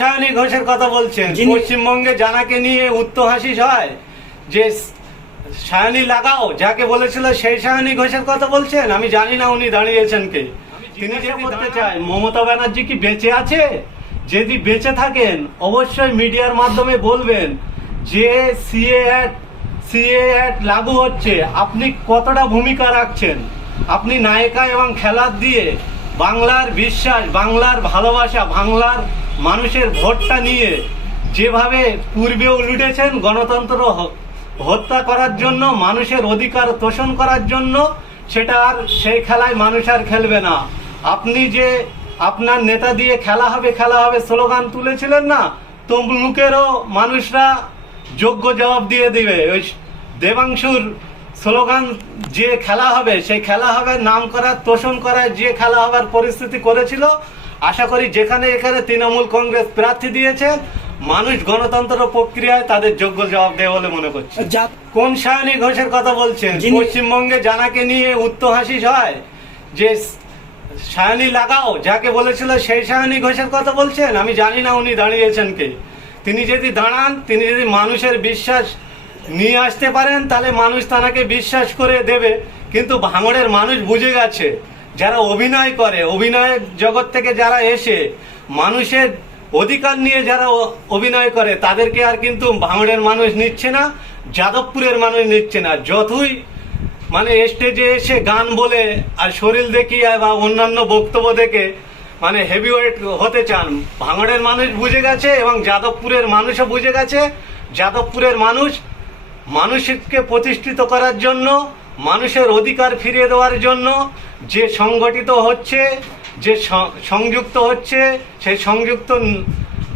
সায়নী ঘোষের কথা বলছেন, পশ্চিমবঙ্গে জানাকে নিয়ে উত্তহাসিস হয় যে সায়নী লাগাও যাকে বলেছিল সেই সায়নী ঘোষের কথা বলছেন। আমি জানি না উনি দাঁড়িয়েছেন কে। তিনি যে করতে চায়, মমতা ব্যানার্জি কি বেঁচে আছে? যদি বেঁচে থাকেন অবশ্যই মিডিয়ার মাধ্যমে বলবেন যে সিএ অ্যাক্ট লাগু হচ্ছে, আপনি কতটা ভূমিকা রাখছেন। আপনি নায়িকা এবং খেলার দিয়ে বাংলার বিশ্বাস, বাংলার ভালোবাসা, বাংলার মানুষের ভোটটা নিয়ে যেভাবে পূর্বেও লুটেছেন গণতন্ত্র হত্যা করার জন্য, মানুষের অধিকার তোষণ করার জন্য, সেটা আর সেই খেলায় মানুষ আর খেলবে না। আপনি যে আপনার নেতা দিয়ে খেলা হবে স্লোগান তুলেছিলেন না, তমলুকেরও মানুষরা যোগ্য জবাব দিয়ে দিবে। ওই দেবাংশুর স্লোগান যে খেলা হবে, সেই খেলা হবে নাম করার, তোষণ করার, যে খেলা হবার পরিস্থিতি করেছিল। আশা করি যেখানে এখানে তৃণমূল কংগ্রেস প্রার্থী দিয়েছে, মানুষ গণতন্ত্র প্রক্রিয়ায় তাদের যোগ্য জবাব দেয় বলে মনে করছে। কোন সায়নী ঘোষের কথা বলছেন? পশ্চিমবঙ্গে জানাকে নিয়ে উত্তহাসিস হয় যে সায়নী লাগাও যাকে বলেছিল সেই সায়নী ঘোষের কথা বলছেন। আমি জানি না উনি দাঁড়িয়েছেন কে। তিনি যদি দাঁড়ান, তিনি যদি মানুষের বিশ্বাস নিয়ে আসতে পারেন, তাহলে মানুষ তাকে বিশ্বাস করে দেবে। কিন্তু ভাঙড়ের মানুষ বুঝে গেছে, যারা অভিনয় করে, অভিনয়ের জগৎ থেকে যারা এসে মানুষের অধিকার নিয়ে যারা অভিনয় করে, তাদেরকে আর কিন্তু ভাঙড়ের মানুষ নিচ্ছে না, যাদবপুরের মানুষ নিচ্ছে না। যতই মানে স্টেজে এসে গান বলে আর শরীর দেখিয়ে বা অন্যান্য বক্তব্য দেখে মানে হেভিওয়েট হতে চান, ভাঙড়ের মানুষ বুঝে গেছে এবং যাদবপুরের মানুষও বুঝে গেছে। যাদবপুরের মানুষ মানুষকে প্রতিষ্ঠিত করার জন্য, মানুষের অধিকার ফিরিয়ে দেওয়ার জন্য যে সংগঠিত হচ্ছে, যে সংযুক্ত হচ্ছে, সেই সংযুক্ত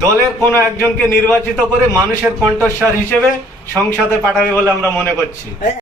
দলের কোনো একজনকে নির্বাচিত করে মানুষের কণ্ঠস্বর হিসেবে সংসদে পাঠাবে বলে আমরা মনে করছি।